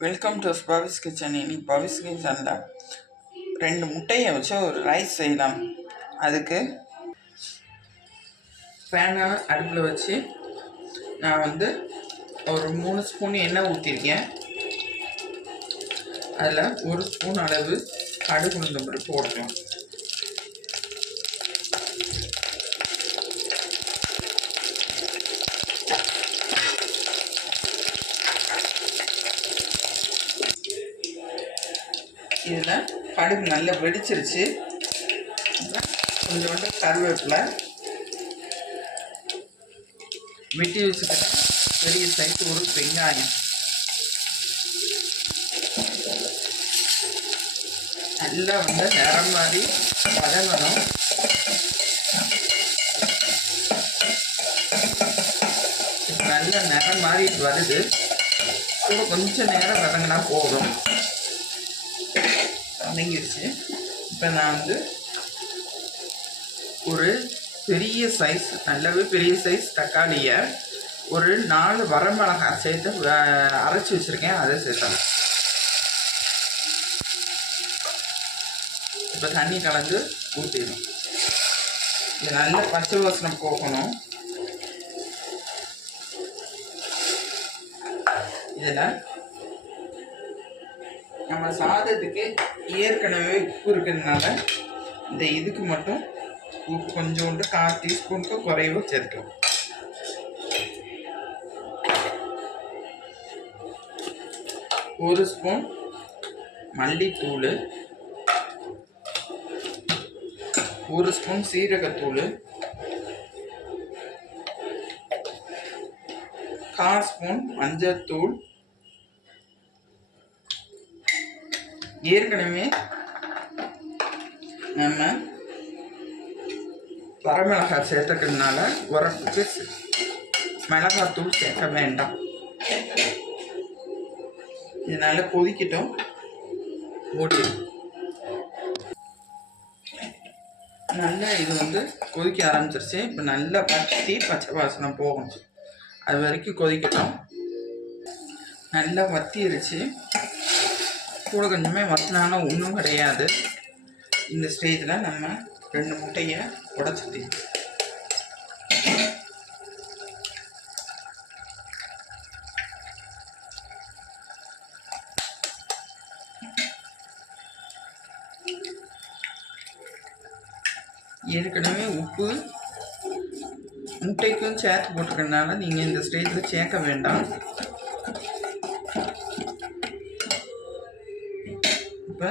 Welcome to Pavis kitchen இன்னைக்கு பவிஸ் கிச்சனில் ரெண்டு முட்டையை வச்சு ஒரு ரைஸ் செய்யலாம். அதுக்கு பேனை அடுப்பில் வச்சு நான் வந்து ஒரு மூணு ஸ்பூன் எண்ணெய் ஊற்றிருக்கேன் அதில் ஒரு ஸ்பூன் அளவு கடுகு உளுந்தம் பருப்பு இதில் கடுகு நல்லா வெடிச்சிருச்சு. அப்புறம் கொஞ்சோண்டு கருவேப்பிலை. வெட்டி வச்சுக்கிட்ட பெரிய சைஸ் ஒரு வெங்காயம். நல்லா வந்து நிறம் மாதிரி வதங்கணும். நல்ல நிறம் மாதிரி வருது. கூட கொஞ்சம் நேரம் வதங்கினா போதும். வதங்கிடுச்சு இப்போ நான் வந்து ஒரு பெரிய சைஸ் நல்லாவே பெரிய சைஸ் தக்காளியை ஒரு நாலு வரமிளகாய் சேர்த்து அரைச்சி வச்சுருக்கேன். அதை சேர்த்தேன் இப்போ தண்ணி கலந்து ஊற்றிடும் இது நல்ல பச்சை வாசனை போகணும். இதில் நம்ம சாதத்துக்கு ஏற்கனவே உப்பு இருக்கிறதுனால இந்த இதுக்கு மட்டும் உப்பு கொஞ்சோண்டு கால் டீஸ்பூனுக்கு குறைவு சேர்க்கலாம் ஒரு ஸ்பூன் மல்லித்தூள் ஒரு ஸ்பூன் சீரகத்தூள் கால் ஸ்பூன் மஞ்சத்தூள் ஏற்கனவே நம்ம வரமிளகாய் சேர்த்துக்கிறதுனால உரப்புக்கு மிளகாத்தூள் சேர்க்க வேண்டாம். இதனால் கொதிக்கட்டும். ஓடி நல்லா இது வந்து கொதிக்க ஆரம்பிச்சிருச்சு. இப்போ நல்லா பத்தி பச்சை வாசனை போகும் அது வரைக்கும் கொதிக்கட்டும். நல்லா வத்திருச்சு. கூட கொஞ்சமே வத்தினாலும் ஒன்றும் கிடையாது. இந்த ஸ்டேஜில் நம்ம ரெண்டு முட்டையை உடச்சி ஏற்கனவே உப்பு முட்டைக்கும் சேர்த்து போட்டுக்கிறதுனால நீங்கள் இந்த ஸ்டேஜில் சேர்க்க வேண்டாம். இப்போ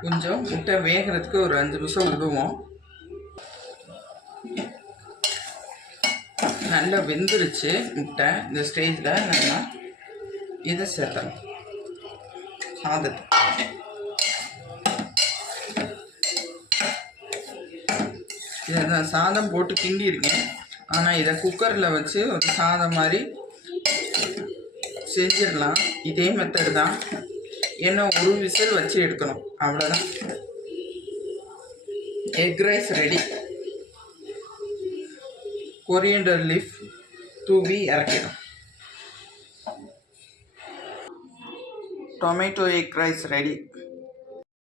கொஞ்சம் முட்டை வேகிறதுக்கு ஒரு அஞ்சு நிமிஷம் விடுவோம். நல்லா வெந்துருச்சு முட்டை. இந்த ஸ்டேஜில் நம்ம இதை சேர்த்தணும் சாதத்தை இதை நான் சாதம் போட்டு கிண்டி இருக்கேன் ஆனால் இதை குக்கரில் வச்சு ஒரு சாதம் மாதிரி செஞ்சிடலாம். இதே மெத்தடு தான். என்ன ஒரு விசில் வச்சு எடுக்கணும். அவ்வளோதான் egg rice ready coriander leaf தூவி இறக்கிடும். Tomato egg rice ready